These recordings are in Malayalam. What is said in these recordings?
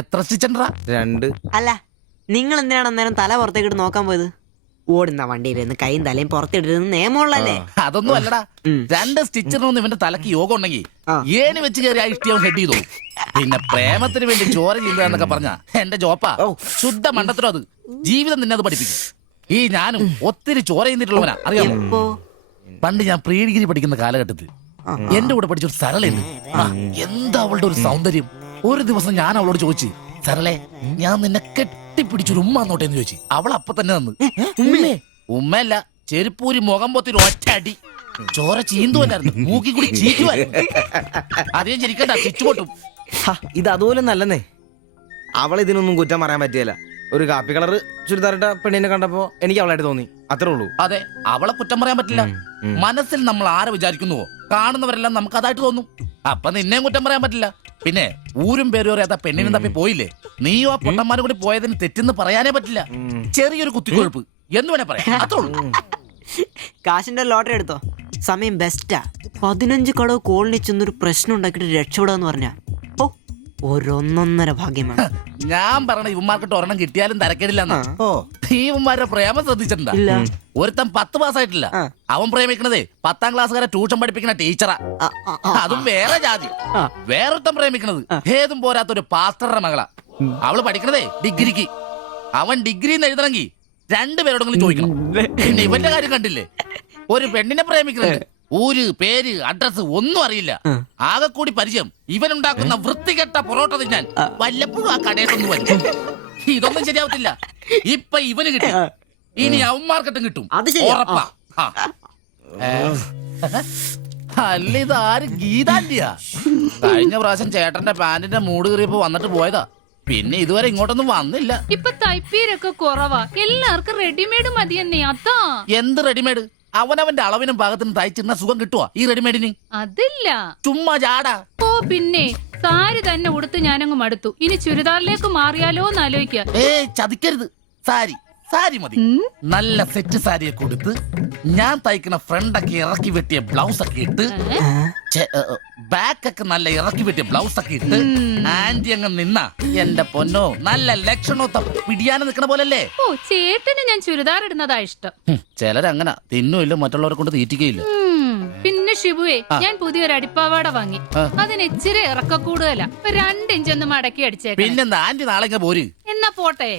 എത്ര സ്റ്റിച്ചണ്ടാ? 2. അല്ല, നിങ്ങൾ എന്തിനാണ് അന്നേരം തല പുറത്തേക്കിട്ട് നോക്കാൻ പോയത്? ഓടുന്ന വണ്ടിയിലിരുന്ന് കൈയും തലയും പുറത്തിട്ടിരുന്ന് നിയമമുള്ളല്ലേ? അതൊന്നും അല്ലടാ. 2 സ്റ്റിച്ചറിനൊന്നും ഇവന്റെ തലക്ക് യോഗം ഉണ്ടെങ്കിൽ ഏണി വെച്ച് കയറി ആ ഇഷ്ടിയവൻ ഹെഡ് ചെയ്തു. പിന്നെ പ്രേമത്തിന് വേണ്ടി ചോര ചെയ്യുന്നതൊക്കെ പറഞ്ഞ എന്റെ ജോപ്പാ. ശുദ്ധ മണ്ടത്തരം അത്. ജീവിതം നിന്നെ അത് പഠിപ്പിക്കും. ഈ ഞാനും ഒത്തിരി ചോര ചെയ്തിട്ടുള്ളവനാ, അറിയാമോ? പണ്ട് ഞാൻ പ്രീ ഡിഗ്രി പഠിക്കുന്ന കാലഘട്ടത്തിൽ എന്റെ കൂടെ പഠിച്ചൊരു സരളയുണ്ട്. എന്താ അവളുടെ ഒരു സൗന്ദര്യം! ഒരു ദിവസം ഞാൻ അവളോട് ചോദിച്ചു, സരളെ, ഞാൻ നിന്നെ കെട്ടിപ്പിടിച്ചൊരു ഉമ്മ എന്നോട്ടെ എന്ന് ചോദിച്ചു. അവൾ അപ്പൊ തന്നെ തന്നു. ഉമ്മയല്ല, ചെരുപ്പൂരി മുഖം പൊത്തിരി ഒറ്റ അടി. ചോര ചീന്തുവല്ലായിരുന്നു, മൂക്കി കൂടി ചീറ്റുവായിരുന്നു. അധികം ചിരിക്കണ്ട, ചുറ്റുപൊട്ടും. ഇത് അതുപോലെ നല്ലെന്നേ. അവളിതിനൊന്നും കുറ്റം പറയാൻ പറ്റിയല്ല. ഒരു കാപ്പി കളർ ചുരിദാറിട്ട പെണ്ണിനെ കണ്ടപ്പോ എനിക്ക് അവളായിട്ട് തോന്നി, അത്രേ ഉള്ളൂ. അതെ, അവളെ കുറ്റം പറയാൻ പറ്റില്ല. മനസ്സിൽ നമ്മൾ ആരെ വിചാരിക്കുന്നുവോ കാണുന്നവരെല്ലാം നമുക്ക് അതായിട്ട് തോന്നും. അപ്പൊ നിന്നെയും കുറ്റം പറയാൻ പറ്റില്ല. പിന്നെ ഊരും പേരും അറിയാത്ത പെണ്ണിനും തപ്പി പോയില്ലേ? നീയും ആ പൊട്ടന്മാരും കൂടി പോയതിന് തെറ്റെന്ന് പറയാനേ പറ്റില്ല. ചെറിയൊരു കുത്തിക്കൊഴുപ്പ് എന്ന് വേണേ പറയാം, അത്രേ ഉള്ളൂ. കാശിന്റെ ലോട്ടറി എടുത്തോ, സമയം ബെസ്റ്റാ. 15 കടവ് കോളിനി ചെന്നൊരു പ്രശ്നം ഉണ്ടാക്കിട്ട് രക്ഷപ്പെടാന്ന് പറഞ്ഞ ഒരൊന്നൊന്നര ഭാഗ്യമാണ്. ഞാൻ പറഞ്ഞ ഇവന്മാർക്കിട്ട് ഒരെണ്ണം കിട്ടിയാലും തരക്കേടില്ലെന്നാ. ഈ ഇവന്മാരുടെ പ്രേമം ശ്രദ്ധിച്ചിട്ടുണ്ടാ? ഒരുത്തൻ 10 പാസ്സായിട്ടില്ല. അവൻ പ്രേമിക്കണതേ 10ാം ക്ലാസ്സുകാരെ ട്യൂഷൻ പഠിപ്പിക്കുന്ന ടീച്ചറാ. അതും വേറെ ജാതി. വേറൊരുത്തൻ പ്രേമിക്കണത് ഏതും പോരാത്തൊരു പാസ്റ്ററുടെ മകളാ. അവള് പഠിക്കണതേ ഡിഗ്രിക്ക്. അവൻ ഡിഗ്രി എഴുതണമെങ്കിൽ 2 പേരോടെങ്കിലും ചോദിക്കണം. പിന്നെ ഇവന്റെ കാര്യം കണ്ടില്ലേ? ഒരു പെണ്ണിനെ പ്രേമിക്കുന്നത് ഊര്, പേര്, അഡ്രസ് ഒന്നും അറിയില്ല. ആകെ കൂടി പരിചയം ഇവനുണ്ടാക്കുന്ന വൃത്തികെട്ട പൊറോട്ട തിന്നാൻ വല്ലപ്പോഴും ആ കടയിലൊന്നും വരും. ഇതൊന്നും ശരിയാവത്തില്ല. ഇപ്പൊ ഇവന് കിട്ടി, ഇനി അവന്മാർക്കിട്ടും കിട്ടും, ഉറപ്പാ. അല്ല, ഇതാര് ഗീതാന്റിയാ? കഴിഞ്ഞ പ്രാവശ്യം ചേട്ടന്റെ പാന്റിന്റെ മൂട് കയറിയപ്പോ വന്നിട്ട് പോയതാ. പിന്നെ ഇതുവരെ ഇങ്ങോട്ടൊന്നും വന്നില്ല. ഇപ്പൊ തയ്പ്പീരൊക്കെ കുറവാ, എല്ലാവർക്കും റെഡിമെയ്ഡ് മതിയെന്നേ. അതാ. എന്ത് റെഡിമെയ്ഡ്? അവനവന്റെ അളവിനും പാകത്തിനും തയ്ച്ചിരുന്ന സുഖം കിട്ടുവാ ഈ റെഡിമെയ്ഡിന്? അതില്ല, ചുമ്മാ ജാടാ. ഓ പിന്നെ സാരി തന്നെ ഉടുത്ത് ഞാനങ്ങ് മടുത്തു. ഇനി ചുരിദാറിലേക്ക് മാറിയാലോ എന്ന് ആലോചിക്ക. ചതിക്കരുത്. സാരി മതി. നല്ല സെറ്റ് സാരിയൊക്കെ കൊടുത്ത് ഞാൻ തയ്ക്കുന്ന ഫ്രണ്ടൊക്കെ ഇറക്കി വെട്ടിയ ബ്ലൗസ് ഒക്കെ ഇട്ട്, ബാക്കൊക്കെ നല്ല ഇറക്കി വെട്ടിയ ബ്ലൗസ് ഒക്കെ ഇട്ട് ആന്റി അങ്ങ് നിന്ന എന്റെ പൊന്നോ, നല്ല ലക്ഷണത്തെ പിടിയാനെ നിക്കണ പോലല്ലേ? ഓ, ചേട്ടന് ഞാൻ ചുരിദാർ ഇടുന്നതാ ഇഷ്ടം. ചിലരങ്ങനെ തിന്നുമില്ല, മറ്റുള്ളവരെ കൊണ്ട് തീറ്റിക്കയില്ല. പിന്നെ ഷിബുവേ, ഞാൻ പുതിയൊരു അടിപ്പാവാട വാങ്ങി. അതിന് ഇച്ചിരി ഇറക്ക കൂടുതലാ. 2 ഇഞ്ച് ഒന്ന് മടക്കി അടിച്ചേക്കാം. പിന്നെന്താ, ആന്റി നാളെ പോര്. എന്നാ പോട്ടെ.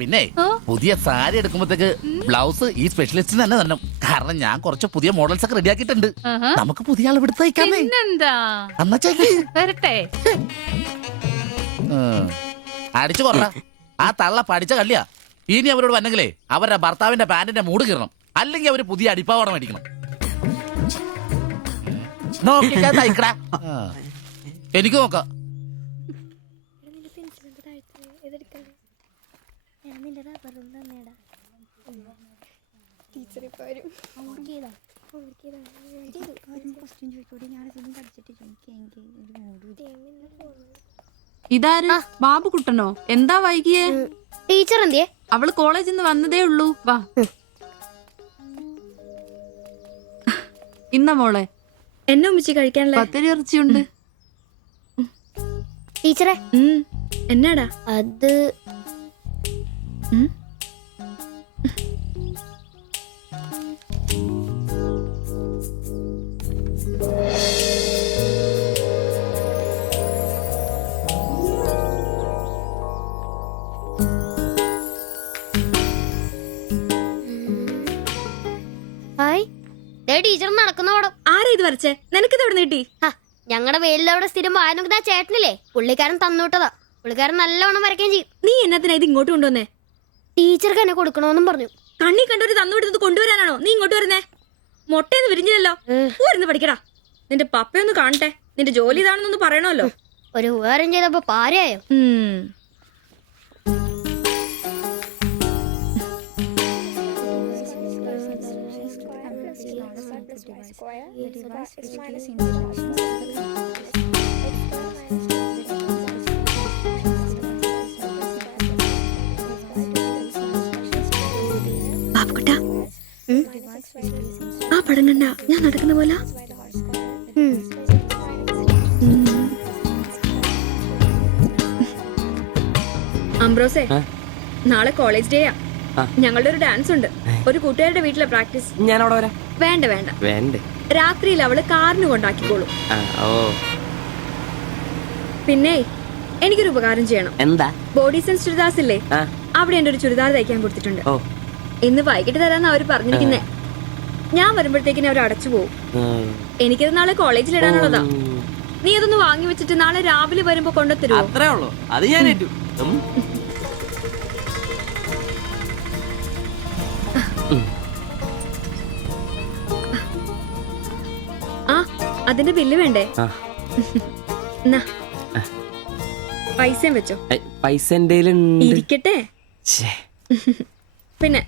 പിന്നെ പുതിയ സാരി എടുക്കുമ്പോഴത്തേക്ക് ബ്ലൗസ് ഈ സ്പെഷ്യലിസ്റ്റിന് തന്നെ തന്നെ. കാരണം ഞാൻ കുറച്ച് പുതിയ മോഡൽസ് ഒക്കെ റെഡിയാക്കിയിട്ടുണ്ട്. നമുക്ക് പുതിയ ആൾ എടുത്ത് തയ്ക്കാം. പിന്നെന്താ, വരട്ടെ. അടിച്ചു കൊറ. ആ തള്ള പഠിച്ച കള്ളിയാ. ഇനി അവരോട് വന്നെങ്കിലേ അവരുടെ ഭർത്താവിന്റെ പാന്റിന്റെ മൂട് കീറണം, അല്ലെങ്കിൽ അവര് പുതിയ അടിപ്പാവാട മേടിക്കണം. എനിക്ക് നോക്കാം. ഇതാര്? ബാബുക്കുട്ടനോ? എന്താ വൈകിയേ? ടീച്ചർ എന്തിയെ? അവള് കോളേജിൽ നിന്ന് വന്നതേ ഉള്ളൂ. വാ. ഇന്ന മോളെ എന്നെ ഉമ്മിച്ച് കഴിക്കാനുള്ള പത്തിരി ഇറച്ചിയുണ്ട്. ടീച്ചറെ, എന്നാടാ അത്? ടീച്ചർ നടക്കുന്ന പടം. ആരാ ഇത് വരച്ചേ? നിനക്കിത് എവിടെ നീട്ടി? ഞങ്ങളുടെ വെയിലവിടെ സ്ഥിരം വായനക്ക് ചേട്ടനില്ലേ, പുള്ളിക്കാരൻ തന്നുവിട്ടതാ. പുള്ളിക്കാരൻ നല്ലവണ്ണം വരയ്ക്കുകയും ചെയ്യും. നീ എന്നത്തിനാ ഇത് ഇങ്ങോട്ട് കൊണ്ടുവന്നേ? ടീച്ചർക്ക് എന്നെ കൊടുക്കണോന്നും പറഞ്ഞു. കണ്ണി കണ്ടൊരു തന്നുവിട്ടത് കൊണ്ടുവരാനാണോ നീ ഇങ്ങോട്ട് വരുന്നേ? മൊട്ടയൊന്നും വിരിഞ്ഞില്ലല്ലോ. ഊരുന്ന് പഠിക്കടാ. നിന്റെ പപ്പയൊന്ന് കാണട്ടെ. നിന്റെ ജോലി ഇതാണെന്നൊന്ന് പറയണമല്ലോ. ഒരു ഉപകാരം ചെയ്തപ്പോ പാരയായോ? ബാബുക്കുട്ടാ, ആ പടം കണ്ട ഞാൻ നടക്കുന്ന പോലെ? അംബ്രോസേ നാളെ കോളേജ് ഡേയാ. ഞങ്ങളുടെ ഒരു ഡാൻസ് ഉണ്ട്. ഒരു കൂട്ടുകാരുടെ വീട്ടിലെ പ്രാക്ടീസ്. ഞാൻ അവിടെ വരാം. വേണ്ട വേണ്ട വേണ്ടേ? രാത്രിയിൽ അവള് കാറിന് കൊണ്ടാക്കിക്കോളും. ഓ പിന്നെ എനിക്കൊരു ഉപകാരം ചെയ്യണം. എന്താ? ബോഡി സെൻസ് ചുരിദാർസ് ഇല്ലേ, അവിടെ എന്റെ ഒരു ചുരിദാർ തയ്ക്കാൻ കൊടുത്തിട്ടുണ്ട്. ഇന്ന് വൈകിട്ട് തരാന്ന് അവര് പറഞ്ഞിരിക്കുന്നേ. ഞാൻ വരുമ്പോഴത്തേക്കിന് അവർ അടച്ചു പോകും. എനിക്കത് നാളെ കോളേജിൽ ഇടാനുള്ളതാ. നീ അതൊന്ന് വാങ്ങി വെച്ചിട്ട് നാളെ രാവിലെ വരുമ്പോ കൊണ്ടുത്തരുമോ? അത്രേ ഉള്ളൂ. അത് ഞാൻ ഏറ്റു. ആ അതിന്റെ ബില്ല് വേണ്ടേ? എന്നാ പൈസയും വെച്ചോ. പൈസ ഇരിക്കട്ടെ. പിന്നെ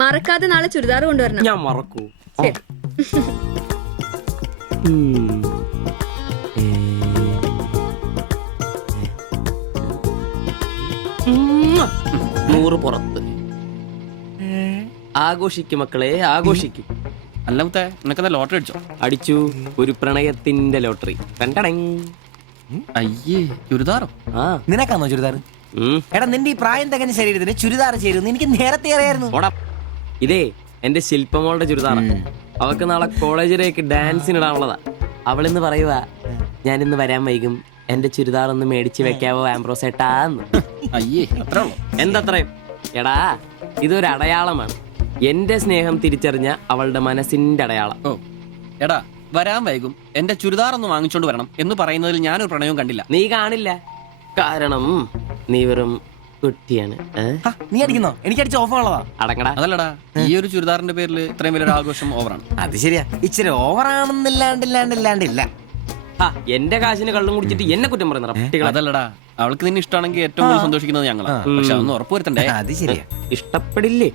മറക്കാതെ നാളെ ചുരിദാർ കൊണ്ടുവരണം. ഞാൻ മറക്കൂ. ശരി. നൂറ് പുറത്ത്. ആഘോഷിക്കും മക്കളെ, ആഘോഷിക്കും. അല്ല മുത്തേ, നിനക്കത് ലോട്ടറി അടിച്ചോ? അടിച്ചു. ഒരു പ്രണയത്തിന്റെ ലോട്ടറി. അയ്യേ, ചുരിദാറോ? നിനക്കാന്നോ ചുരിദാർ? എടാ നിന്റെ ഈ പ്രായം തികഞ്ഞ ശരീരത്തിന് ചുരിദാർ ചേരുന്നു എനിക്ക് നേരത്തെ അറിയായിരുന്നു. ഇതേ എന്റെ ശില്പമോളുടെ ചുരിദാറ. അവക്ക് നാളെ കോളേജിലേക്ക് ഡാൻസിനിടാനുള്ളതാ. അവളിന്ന് പറയുക, ഞാനിന്ന് വരാൻ വൈകും, എന്റെ ചുരിദാർ ഒന്ന് മേടിച്ചു വെക്കാവോ ആംബ്രോസേട്ടാന്ന്. അയ്യേ, അത്ര ഉള്ളു. എന്തത്രയും? എടാ ഇതൊരു അടയാളമാണ്. എന്റെ സ്നേഹം തിരിച്ചറിഞ്ഞ അവളുടെ മനസ്സിന്റെ അടയാളം. ഓ എടാ, വരാൻ വൈകും, എന്റെ ചുരിദാർ ഒന്ന് വാങ്ങിച്ചോണ്ട് വരണം എന്ന് പറയുന്നതിൽ ഞാനൊരു പ്രണയവും കണ്ടില്ല. നീ കാണില്ല, കാരണം നീ വെറും കുട്ടിയാണ്. നീ അടിക്കുന്നോ? എനിക്ക് അടിച്ച ഓഫറുള്ളതാ. അടങ്ങടാ. അതല്ലടാ, ഈ ഒരു ചുരിദാറിന്റെ പേരിൽ ഇത്രയും വലിയൊരു ആഘോഷം ഓവറാണ്. അത് ശരിയാ, ഇച്ചിരി ഓവറാണെന്നില്ലാണ്ടില്ല. എന്റെ കാശിന് കള്ളും കുടിച്ചിട്ട് എന്നെ കുറ്റം പറയുന്ന. അതല്ലടാ, അവൾക്ക് നിന്നെ ഇഷ്ടമാണെങ്കിൽ ഏറ്റവും കൂടുതൽ സന്തോഷിക്കുന്നത് ഞങ്ങളാ. പക്ഷെ അതൊന്ന് ഉറപ്പുവരുത്തണ്ടേ. അത് ശരിയാ. ഇഷ്ടപ്പെടില്ലേ?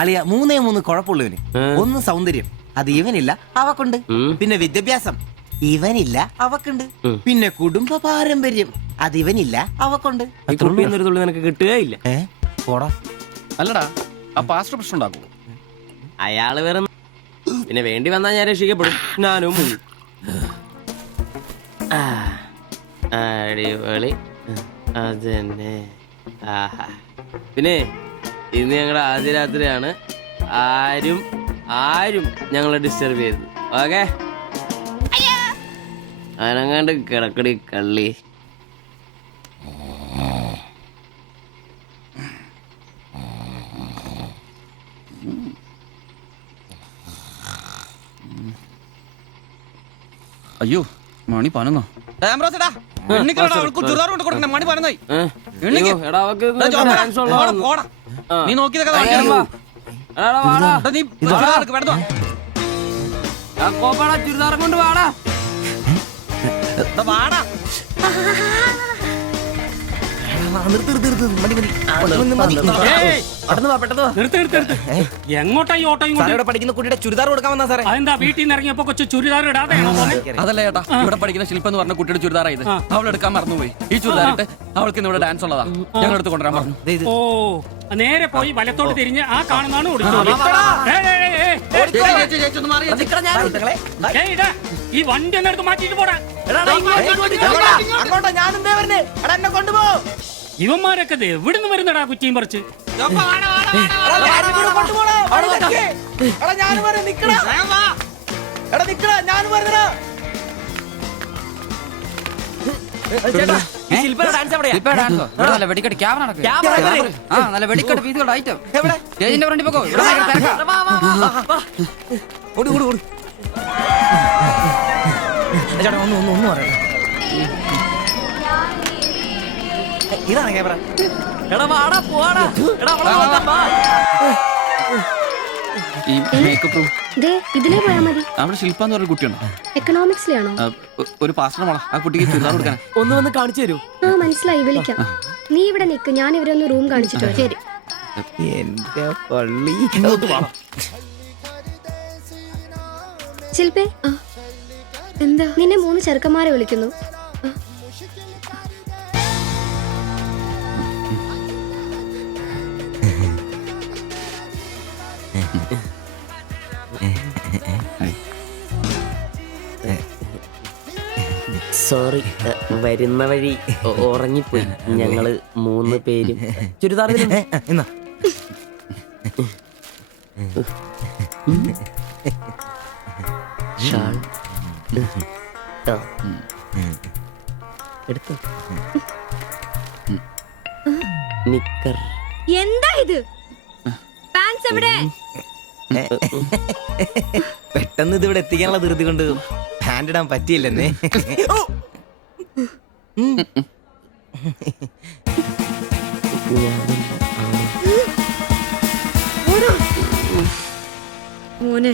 അളിയ 3 കുഴപ്പമുള്ളവന്. ഒന്ന് സൗന്ദര്യം, അത് ഇവനില്ല അവക്കുണ്ട്. പിന്നെ വിദ്യാഭ്യാസം, ഇവനില്ല അവക്കുണ്ട്. പിന്നെ കുടുംബ പാരമ്പര്യം, അത് ഇവനില്ല അവക്കുണ്ട്. ഒരു തുള്ളി നിനക്ക് കിട്ടുകയില്ല. പോടാ. അല്ലടാ, ആ പാസ്റ്റർ പ്രശ്നം ഉണ്ടാക്കും. അയാള് വേറെ. പിന്നെ വേണ്ടി വന്നാൽ ഞാൻ രക്ഷിക്കപ്പെടും. ഞാനും മുങ്ങും. അടിപൊളി. അതന്നെ. പിന്നെ ഇന്ന് ഞങ്ങളുടെ ആദ്യ രാത്രിയാണ്. ആരും ഞങ്ങളെ ഡിസ്റ്റർബ് ചെയ്തു. ഓക്കെ, അനങ്ങാണ്ട് കിടക്കടി കള്ളി. അയ്യോ, മണി 11. നീ നോക്കിയതൊക്കെ ചുരിദാറും കൊണ്ട് വാടാ. എങ്ങോട്ടാ ഈ ഓട്ടോ? പഠിക്കുന്ന കുട്ടിയുടെ ചുരിദാർ കൊടുക്കാൻ വന്നാ സാറേ. അതെന്താ വീട്ടിൽ നിന്ന് ഇറങ്ങിയപ്പോ കൊച്ചു ചുരിദാർ ഇടാതെയാണോ? അതല്ല ചേട്ടാ, ഇവിടെ പഠിക്കുന്ന ശില്പം എന്ന് പറഞ്ഞ കുട്ടിയുടെ ചുരിദാറാ ഇത്. അവൾ എടുക്കാൻ മറന്നുപോയി. ഈ ചുരിദാറിട്ട് അവൾക്ക് ഇന്ന് ഇവിടെ ഡാൻസ് ഉള്ളതാ. ഞങ്ങൾ എടുത്ത് കൊണ്ടുവരാൻ പറഞ്ഞു. ഓ, നേരെ പോയി വലത്തോട്ട് തിരിഞ്ഞ് ആ കാണുന്നതാണ് ഈ വണ്ടി ഒന്ന് എടുത്ത് മാറ്റിട്ട് പോടാ. ഇവന്മാരൊക്കെ എവിടുന്ന് വരുന്നടാ കുറ്റിയും പറിച്ച്? വെടിക്കെട്ട് ക്യാമറ നല്ല വെടിക്കെട്ട് പീസുകളുടെ ഐറ്റം സ്റ്റേജിന്റെ ഫ്രണ്ടിൽ പോകോ. ഒന്നും പറയാം. ഇതാണ് ക്യാമറ. ഈ മേക്കപ്പ് റൂം ഇതിലേ പോയാ മതി. അവിടെ ശില്പ എന്ന് പറഞ്ഞ കുട്ടിയുണ്ടോ? എക്കണോമിക്സിലാണോ? ഒരു പാസ്റ്റർ മോളാ. ആ കുട്ടിക്ക് ചുരിദാർ കൊടുക്കാൻ ഒന്ന് വന്ന് കാണിച്ചു തരൂ. മനസ്സിലായി, വിളിക്കാം. നീ ഇവിടെ നിക്ക്, ഞാൻ ഇവരൊന്ന് റൂം കാണിച്ചിട്ട് വരാം. ശരി. എന്റെ പള്ളി. ശില്പേ, എന്താ? നിന്നെ 3 ചെറുക്കന്മാരെ വിളിക്കുന്നു. സോറി, വരുന്ന വഴി ഉറങ്ങിപ്പോയി. ഞങ്ങള് 3 പേരും ചുരിദാർ എന്നാ ഷാൾ എടുത്തു. നിക്കർ എന്താ ഇത്? പാൻസ് എവിടെ? പെട്ടെന്ന് ഇതിവിടെ എത്തിക്കാനുള്ള ധൃതി കൊണ്ട് പാൻറ് ഇടാൻ പറ്റിയില്ലെന്നേ. മോനെ